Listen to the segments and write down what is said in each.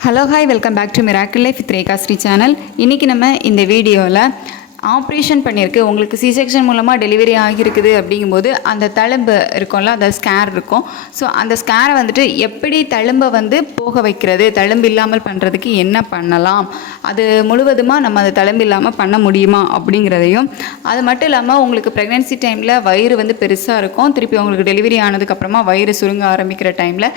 Hello hi welcome back to miracle life with Sri channel இன்றைக்கி நம்ம இந்த வீடியோவில் ஆப்ரேஷன் பண்ணியிருக்கு. உங்களுக்கு சி செக்ஷன் மூலமாக டெலிவரி ஆகியிருக்குது அப்படிங்கும்போது அந்த தழும்பு இருக்கும்ல அந்த ஸ்கேர் இருக்கும். ஸோ அந்த ஸ்கேரை வந்துட்டு எப்படி தழும்பை வந்து போக வைக்கிறது? தழும்பு இல்லாமல் பண்ணுறதுக்கு என்ன பண்ணலாம்? அது முழுவதுமாக நம்ம அந்த தழும்பு இல்லாமல் பண்ண முடியுமா அப்படிங்கிறதையும் அது மட்டும் இல்லாமல் உங்களுக்கு ப்ரெக்னென்சி டைமில் வயிறு வந்து பெருசாக இருக்கும். திருப்பி உங்களுக்கு டெலிவரி ஆனதுக்கப்புறமா வயிறு சுருங்க ஆரம்பிக்கிற டைமில்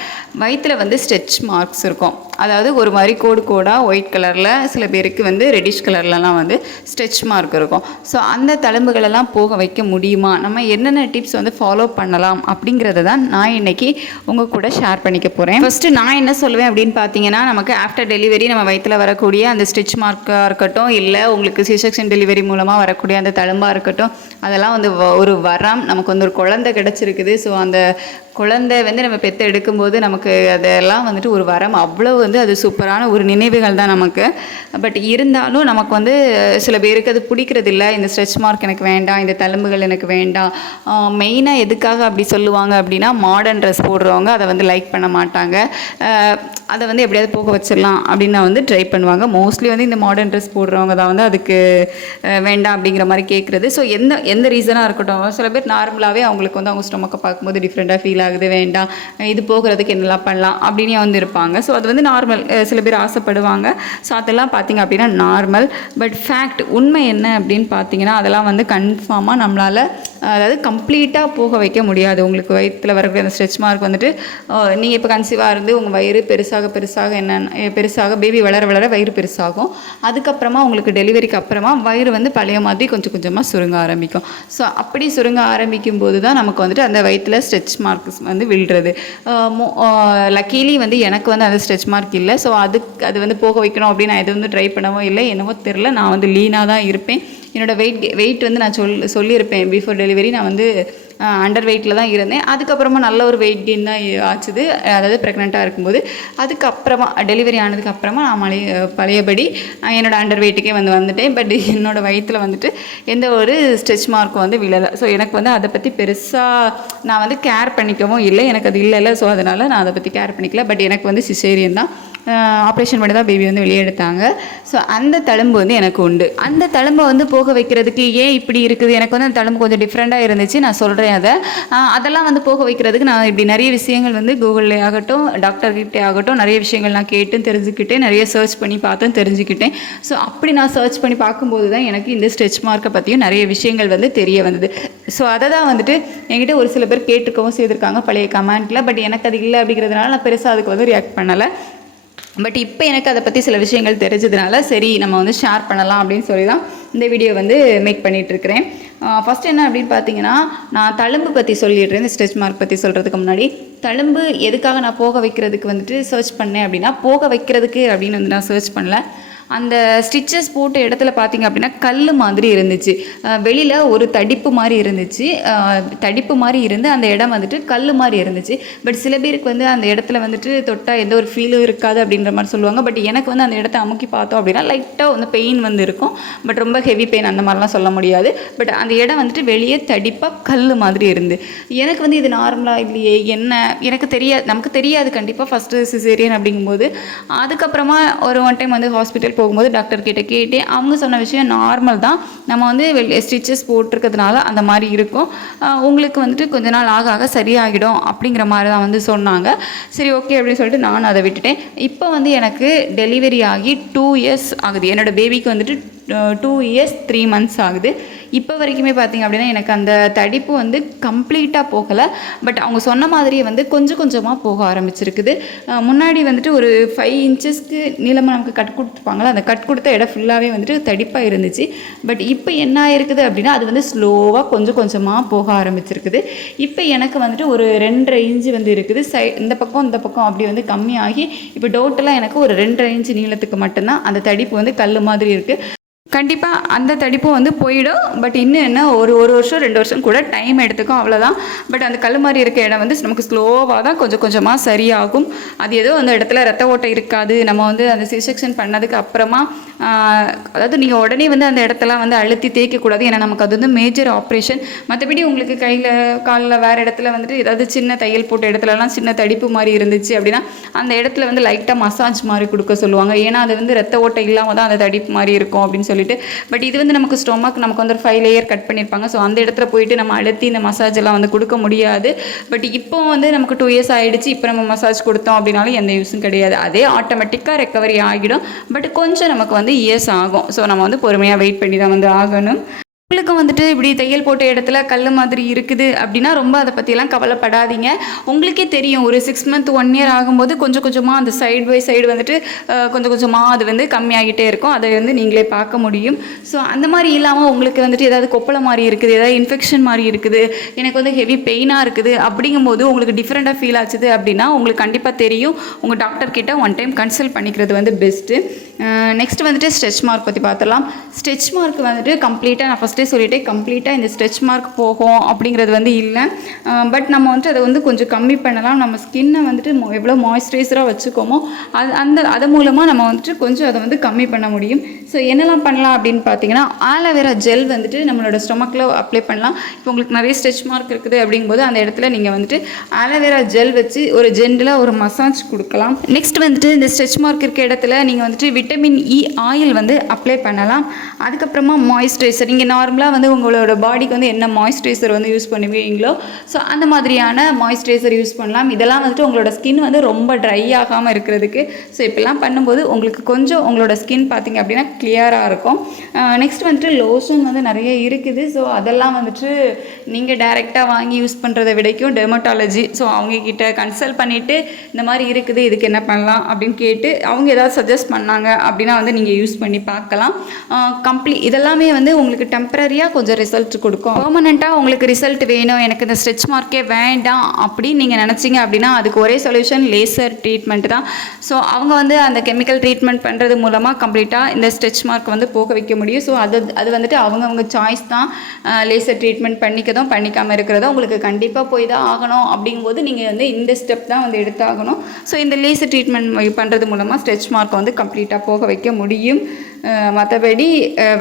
வயிற்றில் வந்து ஸ்ட்ரெச் மார்க்ஸ் இருக்கும். அதாவது ஒரு மாதிரி கோடு கோடாக ஒயிட் கலரில் சில பேருக்கு வந்து ரெட்டிஷ் கலர்லலாம் வந்து ஸ்ட்ரெச் மார்க் இருக்கும் ஸோ அந்த தழும்புகளெல்லாம் போக வைக்க முடியுமா? நம்ம என்னென்ன டிப்ஸ் வந்து ஃபாலோ பண்ணலாம் அப்படிங்கிறத தான் நான் இன்னைக்கு உங்கள் கூட ஷேர் பண்ணிக்க போகிறேன் ஃபஸ்ட்டு நான் என்ன சொல்லுவேன் அப்படின்னு பார்த்தீங்கன்னா நமக்கு ஆஃப்டர் டெலிவரி நம்ம வயிற்றில் வரக்கூடிய அந்த ஸ்டிச் மார்க்காக இருக்கட்டும் இல்லை உங்களுக்கு சிசெக்ஷன் டெலிவரி மூலமாக வரக்கூடிய அந்த தழும்பாக இருக்கட்டும் அதெல்லாம் வந்து வ- ஒரு வரம் நமக்கு வந்து ஒரு குழந்தை கிடச்சிருக்குது. ஸோ அந்த குழந்தை வந்து நம்ம பெற்று எடுக்கும்போது நமக்கு அதெல்லாம் வந்துட்டு ஒரு வரம். அவ்வளோ வந்து அது சூப்பரான ஒரு நினைவுகள் தான் நமக்கு. பட் இருந்தாலும் நமக்கு வந்து சில பேருக்கு அது பிடிக்கிறது இல்லை. இந்த ஸ்ட்ரெச் மார்க் எனக்கு வேண்டாம் இந்த தழும்புகள் எனக்கு வேண்டாம். மெயினாக எதுக்காக அப்படி சொல்லுவாங்க அப்படின்னா மாடர்ன் ட்ரெஸ் போடுறவங்க அதை வந்து லைக் பண்ண மாட்டாங்க. அதை வந்து எப்படியாவது போக வச்சிடலாம் அப்படின்னு நான் வந்து ட்ரை பண்ணுவாங்க. மோஸ்ட்லி வந்து இந்த மாடர்ன் ட்ரெஸ் போடுறவங்க தான் வந்து அதுக்கு வேண்டாம் அப்படிங்கிற மாதிரி கேட்குறது ஸோ எந்த எந்த ரீசனாக இருக்கட்டும் சில பேர் நார்மலாகவே அவங்களுக்கு வந்து அவங்க ஸ்டொமக்கை பார்க்கும்போது டிஃப்ரெண்ட்டாக ஃபீல் ஆகுது வேண்டாம் இது போகிறதுக்கு என்னெல்லாம் பண்ணலாம் அப்படின்னு வந்து இருப்பாங்க ஸோ அது வந்து நார்மல் சில பேர் ஆசைப்படுவாங்க. ஸோ அதெல்லாம் பார்த்திங்க அப்படின்னா நார்மல் பட் ஃபேக்ட் உண்மை என்ன அப்படின்னு பார்த்தீங்கன்னா அதெல்லாம் வந்து கன்ஃபார்மாக நம்மளால் அதாவது கம்ப்ளீட்டாக போக வைக்க முடியாது. உங்களுக்கு வயிற்றில் வரக்கூடிய அந்த ஸ்ட்ரெச் மார்க் வந்துட்டு நீங்கள் இப்போ கன்சீவாக இருந்து உங்கள் வயிறு பெருசாக பெருசாக என்னென்ன பெருசாக பேபி வளர வளர வயிறு பெருசாகும். அதுக்கப்புறமா உங்களுக்கு டெலிவரிக்கு அப்புறமா வயிறு வந்து பழைய மாதிரி கொஞ்சம் கொஞ்சமாக சுருங்க ஆரம்பிக்கும். ஸோ அப்படி சுருங்க ஆரம்பிக்கும் போது தான் நமக்கு வந்துட்டு அந்த வயிற்றில் ஸ்ட்ரெச் மார்க் மார்க்ஸ் வந்து விழுறது. லக்கீலி வந்து எனக்கு வந்து அந்த ஸ்ட்ரெச் மார்க் இல்லை. ஸோ அதுக்கு அது வந்து போக வைக்கணும் அப்படின்னு நான் எது வந்து ட்ரை பண்ணவும் இல்லை என்னவோ தெரில நான் வந்து லீனாக தான் இருப்பேன். என்னோடய வெயிட் வெயிட் வந்து நான் சொல் சொல்லியிருப்பேன். பிஃபோர் டெலிவரி நான் வந்து அண்டர் வெயிட்டில் தான் இருந்தேன். அதுக்கப்புறமா நல்ல ஒரு வெயிட் கெயின் தான் ஆச்சுது. அதாவது ப்ரெக்னெண்ட்டாக இருக்கும்போது. அதுக்கப்புறமா டெலிவரி ஆனதுக்கு அப்புறமா நான் மலைய பழையபடி என்னோடய அண்டர் வெயிட்டுக்கே வந்து வந்துட்டேன். பட் என்னோடய வயிற்றில் வந்துட்டு எந்த ஒரு ஸ்ட்ரெச் மார்க்கும் வந்து விழலை. ஸோ எனக்கு வந்து அதை பற்றி பெருசாக நான் வந்து கேர் பண்ணிக்கவும் இல்லை. எனக்கு அது இல்லைல்ல. ஸோ அதனால் நான் அதை பற்றி கேர் பண்ணிக்கல. பட் எனக்கு வந்து சிசேரியன் தான். ஆப்ரேஷன் பண்ணி தான் பேபி வந்து வெளியே எடுத்தாங்க. ஸோ அந்த தழும்பு வந்து எனக்கு உண்டு. அந்த தழும்பை வந்து போக வைக்கிறதுக்கு ஏன் இப்படி இருக்குது? எனக்கு வந்து அந்த தழும்பு கொஞ்சம் டிஃப்ரெண்ட்டாக இருந்துச்சு. நான் சொல்கிறேன் அதை. அதெல்லாம் வந்து போக வைக்கிறதுக்கு நான் இப்படி நிறைய விஷயங்கள் வந்து கூகுளில் ஆகட்டும் டாக்டர்கிட்டே ஆகட்டும் நிறைய விஷயங்கள் நான் கேட்டும் தெரிஞ்சுக்கிட்டேன் நிறைய சர்ச் பண்ணி பார்த்தும் தெரிஞ்சுக்கிட்டேன். ஸோ அப்படி நான் சர்ச் பண்ணி பார்க்கும்போது தான் எனக்கு இந்த ஸ்ட்ரெச் மார்க்கை பற்றியும் நிறைய விஷயங்கள் வந்து தெரிய வந்தது. ஸோ அதை தான் வந்துட்டு என்கிட்ட ஒரு சில பேர் கேட்டுக்கவும் செய்திருக்காங்க பழைய கமெண்ட்டில் பட் எனக்கு அது இல்லை அப்படிங்கிறதுனால நான் பெருசாக அதுக்கு வந்து ரியாக்ட் பண்ணலை. பட் இப்போ எனக்கு அதை பற்றி சில விஷயங்கள் தெரிஞ்சதுனால சரி நம்ம வந்து ஷேர் பண்ணலாம் அப்படின்னு சொல்லி தான் இந்த வீடியோ வந்து மேக் பண்ணிகிட்ருக்கிறேன் ஃபஸ்ட் என்ன அப்படின்னு பார்த்தீங்கன்னா நான் தழும்பு பற்றி சொல்லிடுறேன் இந்த ஸ்ட்ரெச் மார்க் பற்றி சொல்கிறதுக்கு முன்னாடி. தழும்பு எதுக்காக நான் போக வைக்கிறதுக்கு வந்துட்டு சர்ச் பண்ணேன் அப்படின்னா போக வைக்கிறதுக்கு அப்படின்னு வந்து நான் சர்ச் பண்ணல. அந்த ஸ்டிச்சஸ் போட்ட இடத்துல பார்த்தீங்க அப்படின்னா கல் மாதிரி இருந்துச்சு. வெளியில் ஒரு தடிப்பு மாதிரி இருந்துச்சு. தடிப்பு மாதிரி இருந்து அந்த இடம் வந்துட்டு கல் மாதிரி இருந்துச்சு. பட் சில பேருக்கு வந்து அந்த இடத்துல வந்துட்டு தொட்டால் எந்த ஒரு ஃபீலும் இருக்காது அப்படின்ற மாதிரி சொல்லுவாங்க. பட் எனக்கு வந்து அந்த இடத்த அமுக்கி பார்த்தோம் அப்படின்னா லைட்டாக வந்து பெயின் வந்து இருக்கும். பட் ரொம்ப ஹெவி பெயின் அந்த மாதிரிலாம் சொல்ல முடியாது. பட் அந்த இடம் வந்துட்டு வெளியே தடிப்பாக கல் மாதிரி இருந்து. எனக்கு வந்து இது நார்மலாக இல்லையே? என்ன? எனக்கு தெரியாது நமக்கு தெரியாது கண்டிப்பாக ஃபஸ்ட்டு சிசேரியன் அப்படிங்கும்போது. அதுக்கப்புறமா ஒரு ஒன் டைம் வந்து ஹாஸ்பிட்டல் போகும்போது டாக்டர் கிட்ட கேட்டு அவங்க சொன்ன விஷயம் நார்மல் தான். நம்ம வந்து ஸ்டிச்சஸ் போட்டிருக்கிறதுனால அந்த மாதிரி இருக்கும். உங்களுக்கு வந்துட்டு கொஞ்ச நாள் ஆக ஆக சரியாகிடும் அப்படிங்கிற மாதிரி தான் வந்து சொன்னாங்க. சரி ஓகே அப்படின்னு சொல்லிட்டு நான் அதை விட்டுட்டேன். இப்போ வந்து எனக்கு டெலிவரி ஆகி டூ இயர்ஸ் ஆகுது. என்னோட பேபிக்கு வந்துட்டு டூ இயர்ஸ் த்ரீ மந்த்ஸ் ஆகுது. இப்போ வரைக்குமே பார்த்தீங்க அப்படின்னா எனக்கு அந்த தடிப்பு வந்து கம்ப்ளீட்டாக போகலை. பட் அவங்க சொன்ன மாதிரியே வந்து கொஞ்சம் கொஞ்சமாக போக ஆரம்பிச்சிருக்குது. முன்னாடி வந்துட்டு ஒரு ஃபைவ் இன்ச்சஸ்க்கு நீளமாக நமக்கு கட் கொடுத்துருப்பாங்களா அந்த கட் கொடுத்த இடம் ஃபுல்லாகவே வந்துட்டு தடிப்பாக இருந்துச்சு. பட் இப்போ என்ன ஆயிருக்குது அப்படின்னா அது வந்து ஸ்லோவாக கொஞ்சம் கொஞ்சமாக போக ஆரம்பிச்சிருக்குது. இப்போ எனக்கு வந்துட்டு ஒரு ரெண்டரை இன்ச்சு வந்து இருக்குது. சை இந்த பக்கம் இந்த பக்கம் அப்படி வந்து கம்மியாகி இப்போ டோட்டலாக எனக்கு ஒரு ரெண்டரை இன்ச்சு நீளத்துக்கு மட்டும்தான் அந்த தடிப்பு வந்து கல் மாதிரி இருக்குது கண்டிப்பாக அந்த தடிப்பும் வந்து போயிடும். பட் இன்னும் என்ன ஒரு ஒரு வருஷம் ரெண்டு வருஷம் கூட டைம் எடுத்துக்கும் அவ்வளோதான் பட் அந்த கல் மாதிரி இருக்க இடம் வந்து நமக்கு ஸ்லோவாக தான் கொஞ்சம் கொஞ்சமாக சரியாகும். அது ஏதோ அந்த இடத்துல ரத்த ஓட்டை இருக்காது. நம்ம வந்து அந்த சிசெக்ஷன் பண்ணதுக்கு அப்புறமா அதாவது நீங்கள் உடனே வந்து அந்த இடத்தெல்லாம் வந்து அழுத்தி தேய்க்கக்கூடாது ஏன்னா நமக்கு அது வந்து மேஜர் ஆப்ரேஷன் மற்றபடி உங்களுக்கு கையில் காலில் வேறு இடத்துல வந்துட்டு ஏதாவது சின்ன தையல் போட்ட இடத்துலலாம் சின்ன தடிப்பு மாதிரி இருந்துச்சு அப்படின்னா அந்த இடத்துல வந்து லைட்டாக மசாஜ் மாதிரி கொடுக்க சொல்லுவாங்க. ஏன்னா அது வந்து ரத்த ஓட்டை இல்லாமல் தான் அந்த தடிப்பு மாதிரி இருக்கும் அப்படின்னு சொல்லிட்டு. பட் இது வந்து நமக்கு ஸ்டொமக் நமக்கு வந்து ஒரு ஃபைவ் லேயர் கட் பண்ணியிருப்பாங்க ஸோ அந்த இடத்துல போயிட்டு நம்ம அழுத்தி இந்த மசாஜ் எல்லாம் வந்து கொடுக்க முடியாது. பட் இப்போ வந்து நமக்கு டூ இயர்ஸ் ஆகிடுச்சு இப்போ நம்ம மசாஜ் கொடுத்தோம் அப்படின்னாலும் எந்த யூஸும் கிடையாது. அதே ஆட்டோமேட்டிக்காக ரெக்கவரி ஆகிடும். பட் கொஞ்சம் நமக்கு வந்து இயர்ஸ் ஆகும். ஸோ நம்ம வந்து பொறுமையாக வெயிட் பண்ணி தான் வந்து ஆகணும். உங்களுக்கு வந்துட்டு இப்படி தையல் போட்ட இடத்துல கல் மாதிரி இருக்குது அப்படின்னா ரொம்ப அதை பற்றிலாம் கவலைப்படாதீங்க. உங்களுக்கே தெரியும் ஒரு சிக்ஸ் மந்த் ஒன் இயர் ஆகும்போது கொஞ்சம் கொஞ்சமாக அந்த சைடு பை சைடு வந்துட்டு கொஞ்சம் கொஞ்சமாக அது வந்து கம்மியாகிட்டே இருக்கும். அதை வந்து நீங்களே பார்க்க முடியும். ஸோ அந்த மாதிரி இல்லாமல் உங்களுக்கு வந்துட்டு ஏதாவது கொப்பளை மாதிரி இருக்குது ஏதாவது இன்ஃபெக்ஷன் மாதிரி இருக்குது எனக்கு வந்து ஹெவி பெயினாக இருக்குது அப்படிங்கும்போது உங்களுக்கு டிஃப்ரெண்ட்டாக ஃபீல் ஆச்சுது அப்படின்னா உங்களுக்கு கண்டிப்பாக தெரியும். உங்கள் டாக்டர் கிட்ட ஒன் டைம் கன்சல்ட் பண்ணிக்கிறது வந்து பெஸ்ட்டு நெக்ஸ்ட் வந்துட்டு ஸ்ட்ரெச் மார்க் பற்றி பார்த்துடலாம். ஸ்ட்ரெச் மார்க் வந்துட்டு கம்ப்ளீட்டாக நான் ஃபஸ்ட் ஃபஸ்ட்டே சொல்லிட்டேன் கம்ப்ளீட்டாக இந்த ஸ்ட்ரெச் மார்க் போகும் அப்படிங்கிறது வந்து இல்லை. பட் நம்ம வந்துட்டு அதை வந்து கொஞ்சம் கம்மி பண்ணலாம். நம்ம ஸ்கின்னை வந்துட்டு எவ்வளோ மாய்ஸ்சரைசராக வச்சுக்கோமோ அது அந்த அது மூலமாக நம்ம வந்துட்டு கொஞ்சம் அதை வந்து கம்மி பண்ண முடியும். ஸோ என்னெல்லாம் பண்ணலாம் அப்படின்னு பார்த்தீங்கன்னா ஆலோவேரா ஜெல் வந்துட்டு நம்மளோட ஸ்டொமக்கில் அப்ளை பண்ணலாம். இப்போ உங்களுக்கு நிறைய ஸ்ட்ரெச் மார்க் இருக்குது அப்படிங்கும்போது அந்த இடத்துல நீங்கள் வந்துட்டு ஆலோவேரா ஜெல் வச்சு ஒரு ஜென்டலாக ஒரு மசாஜ் கொடுக்கலாம். நெக்ஸ்ட் வந்துட்டு இந்த ஸ்ட்ரெச் மார்க் இருக்க இடத்துல நீங்கள் வந்துட்டு விட்டமின் இ ஆயில் வந்து அப்ளை பண்ணலாம். அதுக்கப்புறமா மாய்ஸ்சரைசர் நீங்கள் நார்மலாக வந்து உங்களோட பாடிக்கு வந்து என்ன மாய்ஸ்சரைசர் வந்து யூஸ் பண்ணுவீங்களோ ஸோ அந்த மாதிரியான மாய்ஸ்சரைசர் யூஸ் பண்ணலாம். இதெல்லாம் வந்துட்டு உங்களோட ஸ்கின் வந்து ரொம்ப ட்ரை ஆகாமல் இருக்கிறதுக்கு. ஸோ இப்பெல்லாம் பண்ணும்போது உங்களுக்கு கொஞ்சம் உங்களோட ஸ்கின் பார்த்தீங்க அப்படின்னா கிளியராக இருக்கும். நெக்ஸ்ட் வந்துட்டு லோஷன் வந்து நிறைய இருக்குது. ஸோ அதெல்லாம் வந்துட்டு நீங்கள் டைரெக்டாக வாங்கி யூஸ் பண்ணுறதை விடைக்கும் டெர்மட்டாலஜி ஸோ அவங்கக்கிட்ட கன்சல்ட் பண்ணிவிட்டு இந்த மாதிரி இருக்குது இதுக்கு என்ன பண்ணலாம் அப்படின்னு கேட்டு அவங்க ஏதாவது சஜஸ்ட் பண்ணாங்க அப்படின்னா வந்து நீங்கள் யூஸ் பண்ணி பார்க்கலாம். கம்ப்ளீ இதெல்லாமே வந்து உங்களுக்கு டெம்பரரியாக கொஞ்சம் ரிசல்ட் கொடுக்கும். பர்மனெண்ட்டாக உங்களுக்கு ரிசல்ட் வேணும். எனக்கு இந்த ஸ்ட்ரெச் மார்க்கே வேண்டாம் அப்படின்னு நீங்கள் நினச்சிங்க அப்படின்னா அதுக்கு ஒரே சொல்யூஷன் லேசர் ட்ரீட்மெண்ட் தான். ஸோ அவங்க வந்து அந்த கெமிக்கல் ட்ரீட்மெண்ட் பண்ணுறது மூலமாக கம்ப்ளீட்டாக இந்த ஸ்ட்ரெச் மார்க் வந்து போக வைக்க முடியும். ஸோ அது அது வந்துட்டு அவங்கவுங்க சாய்ஸ் தான். லேசர் ட்ரீட்மெண்ட் பண்ணிக்கதும் பண்ணிக்காமல் இருக்கிறதோ உங்களுக்கு கண்டிப்பாக போய் தான் ஆகணும். அப்படிங்கும்போது நீங்கள் வந்து இந்த ஸ்டெப் தான் வந்து எடுத்தாகணும். ஸோ இந்த லேசர் ட்ரீட்மெண்ட் பண்ணுறது மூலமாக ஸ்ட்ரெச் மார்க்கை வந்து கம்ப்ளீட்டாக போக வைக்க முடியும். மற்றபடி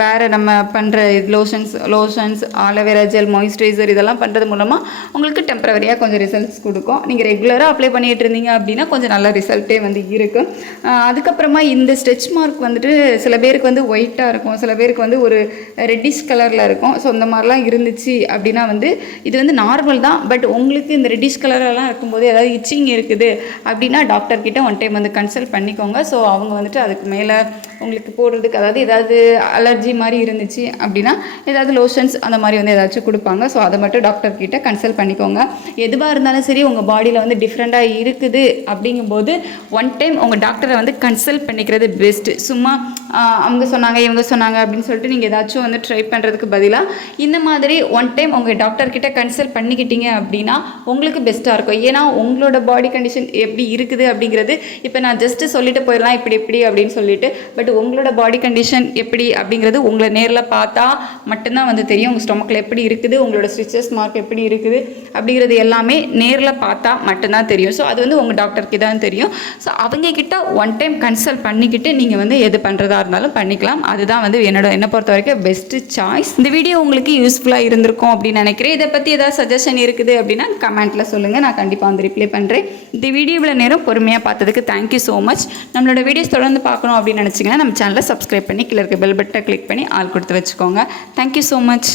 வேறு நம்ம பண்ணுற lotions lotions aloe vera gel moisturiser இதெல்லாம் பண்ணுறது மூலமாக உங்களுக்கு டெம்பரவரியாக கொஞ்சம் ரிசல்ட்ஸ் கொடுக்கும். நீங்கள் ரெகுலராக அப்ளை பண்ணிகிட்டு இருந்தீங்க அப்படின்னா கொஞ்சம் நல்ல ரிசல்ட்டே வந்து இருக்கும். அதுக்கப்புறமா இந்த ஸ்ட்ரெச் மார்க் வந்துட்டு சில பேருக்கு வந்து ஒயிட்டாக இருக்கும். சில பேருக்கு வந்து ஒரு ரெட்டிஷ் கலரில் இருக்கும். ஸோ இந்த மாதிரிலாம் இருந்துச்சு அப்படின்னா வந்து இது வந்து நார்மல் தான். பட் உங்களுக்கு இந்த ரெட்டிஷ் கலரெல்லாம் இருக்கும்போது ஏதாவது இச்சிங் இருக்குது அப்படின்னா டாக்டர்கிட்ட ஒன் டைம் வந்து கன்சல்ட் பண்ணிக்கோங்க. ஸோ அவங்க வந்துட்டு அதுக்கு மேலே உங்களுக்கு போடுறதுக்கு அதாவது ஏதாவது அலர்ஜி மாதிரி இருந்துச்சு அப்படின்னா ஏதாவது லோஷன்ஸ் அந்த மாதிரி வந்து ஏதாச்சும் கொடுப்பாங்க. ஸோ அதை மட்டும் டாக்டர்கிட்ட கன்சல்ட் பண்ணிக்கோங்க. எதுவாக இருந்தாலும் சரி உங்கள் பாடியில் வந்து டிஃப்ரெண்ட்டாக இருக்குது அப்படிங்கும்போது ஒன் டைம் உங்கள் டாக்டரை வந்து கன்சல்ட் பண்ணிக்கிறது பெஸ்ட்டு சும்மா அவங்க சொன்னாங்க இவங்க சொன்னாங்க அப்படின்னு சொல்லிட்டு நீங்கள் ஏதாச்சும் வந்து ட்ரை பண்ணுறதுக்கு பதிலாக இந்த மாதிரி ஒன் டைம் உங்கள் டாக்டர்கிட்ட கன்சல்ட் பண்ணிக்கிட்டீங்க அப்படின்னா உங்களுக்கு பெஸ்ட்டாக இருக்கும். ஏன்னா உங்களோட பாடி கண்டிஷன் எப்படி இருக்குது அப்படிங்கிறது இப்போ நான் ஜஸ்ட்டு சொல்லிட்டு போயிடலாம் இப்படி இப்படி அப்படின்னு சொல்லிட்டு பட் உங்களோட பாடி கண்டிஷன் எப்படி அப்படிங்கிறது உங்களை நேரில் பார்த்தா மட்டும்தான் வந்து தெரியும். உங்கள் ஸ்டொமக்கில் எப்படி இருக்குது உங்களோட ஸ்டிச்சஸ் மார்க் எப்படி இருக்குது அப்படிங்கிறது எல்லாமே நேரில் பார்த்தா மட்டும்தான் தெரியும். ஸோ அது வந்து உங்கள் டாக்டருக்கு தான் தெரியும். ஸோ அவங்கக்கிட்ட ஒன் டைம் கன்சல்ட் பண்ணிக்கிட்டு நீங்கள் வந்து எது பண்ணுறதா இருந்தாலும் பண்ணிக்கலாம். அதுதான் வந்து என்னோட என்னை பொறுத்த வரைக்கும் பெஸ்ட்டு சாய்ஸ் இந்த வீடியோ உங்களுக்கு யூஸ்ஃபுல்லாக இருந்திருக்கும் அப்படின்னு நினைக்கிறேன். இதை பற்றி ஏதாவது சஜஷன் இருக்குது அப்படின்னா கமெண்ட்டில் சொல்லுங்கள் நான் கண்டிப்பாக வந்து ரிப்ளை பண்ணுறேன் இந்த வீடியோ இவ்வளோ நேரம் பொறுமையாக பார்த்ததுக்கு தேங்க்யூ ஸோ மச் நம்மளோட வீடியோஸ் தொடர்ந்து பார்க்கணும் அப்படின்னு நினச்சிங்கன்னா நம்ம சேனலை சப்ஸ்கிரைப் பண்ணி கீழே இருக்க பெல் பட்டனை கிளிக் பண்ணி ஆள் கொடுத்து வச்சுக்கோங்க. Thank you so much